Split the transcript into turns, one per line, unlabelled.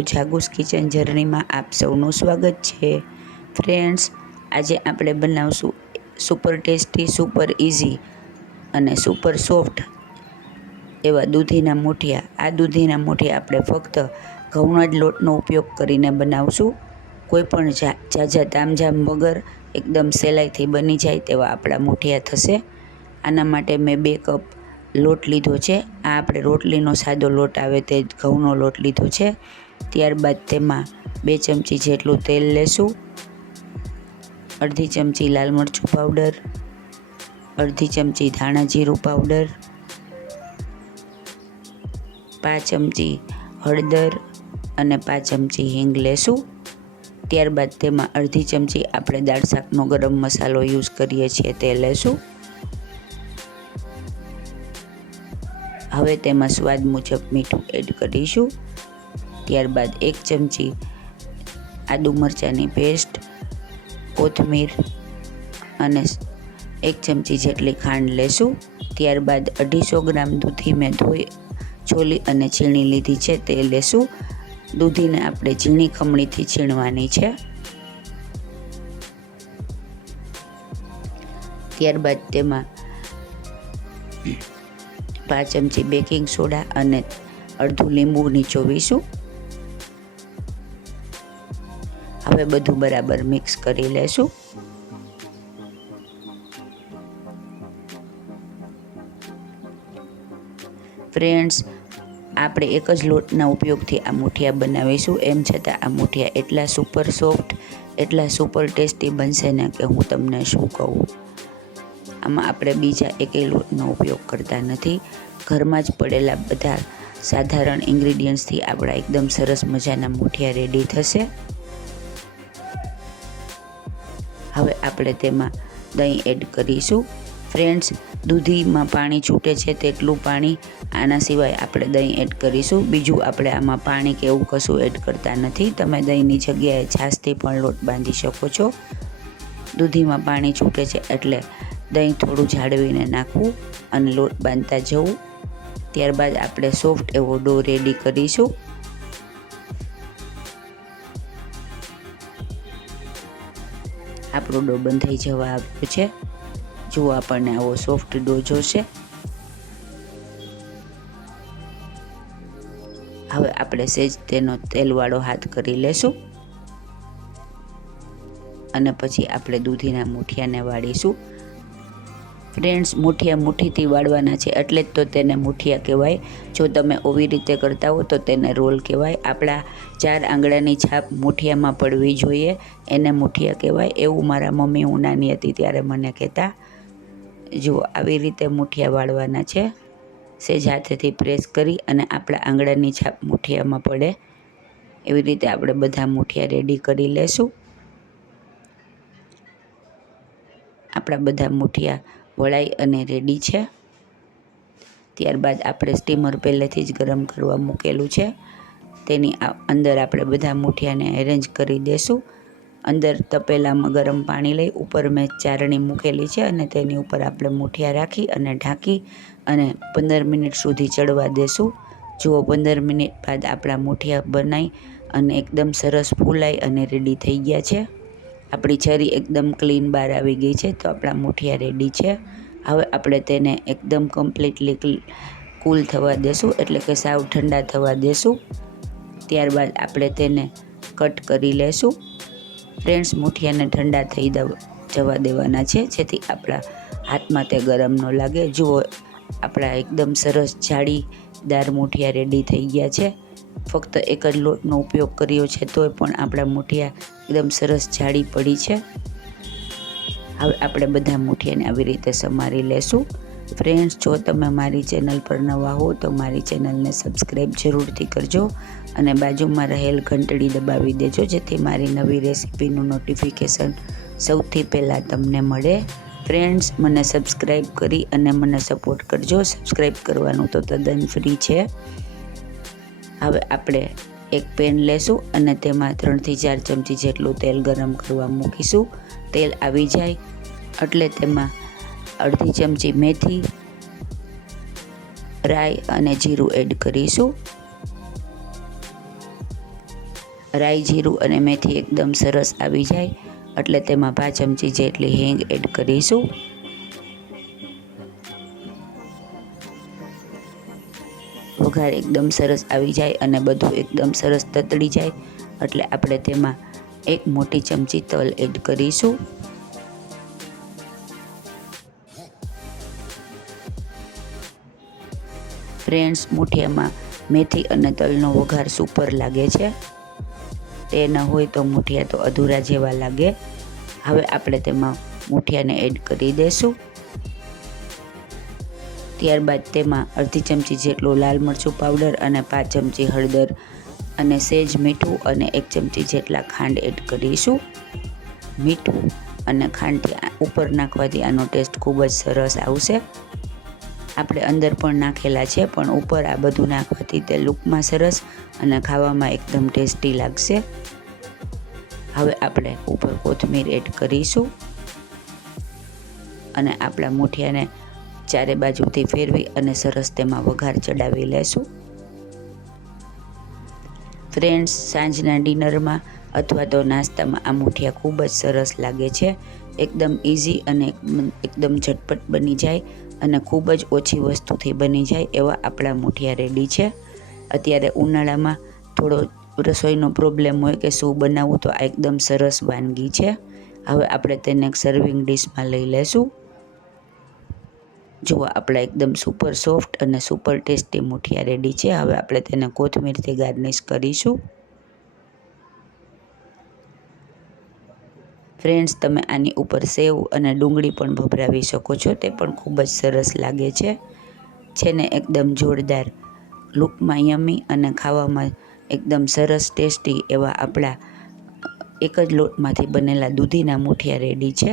જાગુસ kitchen જર્નીમાં આપ સૌનું સ્વાગત છે. ફ્રેન્ડ્સ, આજે આપણે બનાવશું સુપર ટેસ્ટી, સુપર ઇઝી અને સુપર સોફ્ટ એવા દૂધીના મૂઠિયા. આ દૂધીના મૂઠિયા આપણે ફક્ત ઘઉંના જ લોટનો ઉપયોગ કરીને બનાવશું. કોઈપણ જા, ઝાઝા તામઝામ વગર એકદમ સહેલાઈથી બની જાય તેવા આપણા મૂઠિયા થશે. આના માટે મેં બે કપ લોટ લીધો છે. આ આપણે રોટલીનો સાદો લોટ આવે તે ઘઉંનો લોટ લીધો છે. ત્યારબાદ તેમાં બે ચમચી જેટલું તેલ લેશું. અડધી ચમચી લાલ મરચું પાવડર. અડધી ચમચી ધાણા જીરું પાવડર. પાંચ ચમચી હળદર અને પાંચ ચમચી હિંગ લેશું. ત્યારબાદ તેમાં અડધી ચમચી આપણે દાળ શાકનો ગરમ મસાલો યુઝ કરીએ છીએ તે લેશું. હવે તેમાં સ્વાદ મુજબ મીઠું એડ કરીશું. ત્યારબાદ એક ચમચી આદુ મરચાંની પેસ્ટ કોથમીર અને એક ચમચી જેટલી ખાંડ લેશું. ત્યારબાદ અઢીસો ગ્રામ દૂધી મેં ધોઈ, છોલી અને છીણી લીધી છે તે લેશું. દૂધીને આપણે ઝીણી ખમણીથી છીણવાની છે. ત્યારબાદ તેમાં પાંચ ચમચી બેકિંગ સોડા અને અડધું લીંબુ નીચોવીશું. હવે બધું બરાબર મિક્સ કરી લેશું. ફ્રેન્ડ્સ, આપણે એક જ લોટના ઉપયોગથી આ મૂઠિયા બનાવીશું. એમ છતાં આ મુઠિયા એટલા સુપર સોફ્ટ, એટલા સુપર ટેસ્ટી બનશે ને કે હું તમને શું કહું. આમાં આપણે બીજા એકેય લોટનો ઉપયોગ કરતા નથી. ઘરમાં જ પડેલા બધા સાધારણ ઇન્ગ્રીડિયન્ટ્સથી આપણા એકદમ સરસ મજાના મૂઠિયા રેડી થશે. હવે આપણે તેમાં દહીં એડ કરીશું. ફ્રેન્ડ્સ દૂધીમાં પાણી છૂટે છે તેટલું પાણી, આના સિવાય આપણે દહીં એડ કરીશું. બીજું આપણે આમાં પાણી કે એવું કશું એડ કરતા નથી. તમે દહીંની જગ્યાએ છાશથી પણ લોટ બાંધી શકો છો. દૂધીમાં પાણી છૂટે છે એટલે દહીં થોડું જાળવીને નાખવું અને લોટ બાંધતા જવું. ત્યારબાદ આપણે સોફ્ટ એવો ડો રેડી કરીશું. આપણો ડો બંધાઈ જવા આવ્યો છે. જો આપણને આવો સોફ્ટ ડો જોશે. હવે આપણે સેજ તેનો તેલવાળો હાથ કરી લેશું. અને પછી આપણે દૂધીના મૂઠિયાને વાળીશું. ફ્રેન્ડ્સ મુઠિયા મુઠ્ઠીથી વાળવાના છે, એટલે જ તો તેને મૂઠિયા કહેવાય. જો તમે ઓવી રીતે કરતા હો, તો તેને રોલ કહેવાય. આપણા ચાર આંગળાની છાપ મૂઠિયામાં પડવી જોઈએ, એને મૂઠિયા કહેવાય. એવું મારા મમ્મી હું નાની હતી ત્યારે મને કહેતા જુઓ આવી રીતે મૂઠિયા વાળવાના છે, સેજ હાથેથી પ્રેસ કરી અને આપણા આંગળાની છાપ મૂઠિયામાં પડે. એવી રીતે આપણે બધા મૂઠિયા રેડી કરી લેશું. આપણા બધા મૂઠિયા વળાઈ અને રેડી છે. ત્યારબાદ આપણે સ્ટીમર પહેલેથી જ ગરમ કરવા મૂકેલું છે. તેની અંદર આપણે બધા મૂઠિયાને એરેન્જ કરી દેશું. અંદર તપેલામાં ગરમ પાણી લઈ ઉપર મેં ચારણી મૂકેલી છે અને તેની ઉપર આપણે મૂઠિયા રાખી અને ઢાંકી અને પંદર મિનિટ સુધી ચડવા દેશું. જુઓ પંદર મિનિટ બાદ આપણા મૂઠિયા બનાવી અને એકદમ સરસ ફૂલાઈ અને રેડી થઈ ગયા છે. આપણી છરી એકદમ ક્લીન બહાર આવી ગઈ છે તો આપણા મુઠિયા રેડી છે. હવે આપણે તેને એકદમ કમ્પ્લીટલી કૂલ થવા દેશું, એટલે કે સાવ ઠંડા થવા દેશું. ત્યારબાદ આપણે તેને કટ કરી લેશું. ફ્રેન્ડ્સ, મૂઠિયાને ઠંડા થઈ જવા દેવાના છે, જેથી આપણા હાથમાં તે ગરમ ન લાગે. જુઓ, આપણા એકદમ સરસ જાળીદાર મૂઠિયા રેડી થઈ ગયા છે. ફક્ત એક જ લોટનો ઉપયોગ કર્યો છે, તોય પણ આપણા મૂઠિયા એકદમ સરસ જાળી પડી છે. હવે આપણે બધા મૂઠિયાને આવી રીતે સમારી લેશું. ફ્રેન્ડ્સ જો તમે મારી ચેનલ પર નવા હો, તો મારી ચેનલને સબસ્ક્રાઈબ જરૂરથી કરજો અને બાજુમાં રહેલ ઘંટડી દબાવી દેજો, જેથી મારી નવી રેસિપીનું નોટિફિકેશન સૌથી પહેલાં તમને મળે. ફ્રેન્ડ્સ મને સબસ્ક્રાઈબ કરી અને મને સપોર્ટ કરજો. સબસ્ક્રાઈબ કરવાનું તો તદ્દન ફ્રી છે. હવે આપણે એક પેન લેશું અને તેમાં ત્રણથી ચાર ચમચી જેટલું તેલ ગરમ કરવા મૂકીશું. તેલ આવી જાય એટલે તેમાં અડધી ચમચી મેથી, રાઈ અને જીરું એડ કરીશું. રાઈ, જીરું અને મેથી એકદમ સરસ આવી જાય એટલે તેમાં પાંચ ચમચી જેટલી હિંગ એડ કરીશું. વઘાર એકદમ સરસ આવી જાય અને બધું એકદમ સરસ તતડી જાય. એટલે આપણે તેમાં એક મોટી ચમચી તલ એડ કરીશું. ફ્રેન્ડ્સ, મુઠિયામાં મેથી અને તલનો વઘાર સુપર લાગે છે. તે ન હોય તો મુઠિયા તો અધૂરા જેવા લાગે. હવે આપણે તેમાં મુઠિયાને એડ કરી દઈશું ત્યારબાદ તેમાં અડધી ચમચી જેટલું લાલ મરચું પાવડર અને પાંચ ચમચી હળદર અને સેજ મીઠું અને એક ચમચી જેટલા ખાંડ એડ કરીશું. મીઠું અને ખાંડથી ઉપર નાખવાથી આનો ટેસ્ટ ખૂબ જ સરસ આવશે. આપણે અંદર પણ નાખેલા છે, પણ ઉપર આ બધું નાખવાથી તે લૂકમાં સરસ અને ખાવામાં એકદમ ટેસ્ટી લાગશે. હવે આપણે ઉપર કોથમીર એડ કરીશું. અને આપણા મુઠિયાને ચારે બાજુથી ફેરવી અને સરસ તેમાં વઘાર ચડાવી લેશું. ફ્રેન્ડ્સ, સાંજના ડિનરમાં અથવા તો નાસ્તામાં આ મુઠિયા ખૂબ જ સરસ લાગે છે. એકદમ ઇઝી અને એકદમ ઝટપટ બની જાય અને ખૂબ જ ઓછી વસ્તુથી બની જાય એવા આપણા મુઠિયા રેડી છે. અત્યારે ઉનાળામાં થોડો રસોઈનો પ્રોબ્લેમ હોય કે શું બનાવવું તો આ એકદમ સરસ વાનગી છે. હવે આપણે તેને સર્વિંગ ડીશમાં લઈ લેશું. જુઓ, આપણા એકદમ સુપર સોફ્ટ અને સુપર ટેસ્ટી મુઠિયા રેડી છે. હવે આપણે તેને કોથમીરથી ગાર્નિશ કરીશું. ફ્રેન્ડ્સ તમે આની ઉપર સેવ અને ડુંગળી પણ ભભરાવી શકો છો. તે પણ ખૂબ જ સરસ લાગે છે. છે ને, એકદમ જોરદાર લુકમાં યમી અને ખાવામાં એકદમ સરસ ટેસ્ટી એવા આપણા એક જ લોટમાંથી બનેલા દૂધીના મુઠિયા રેડી છે.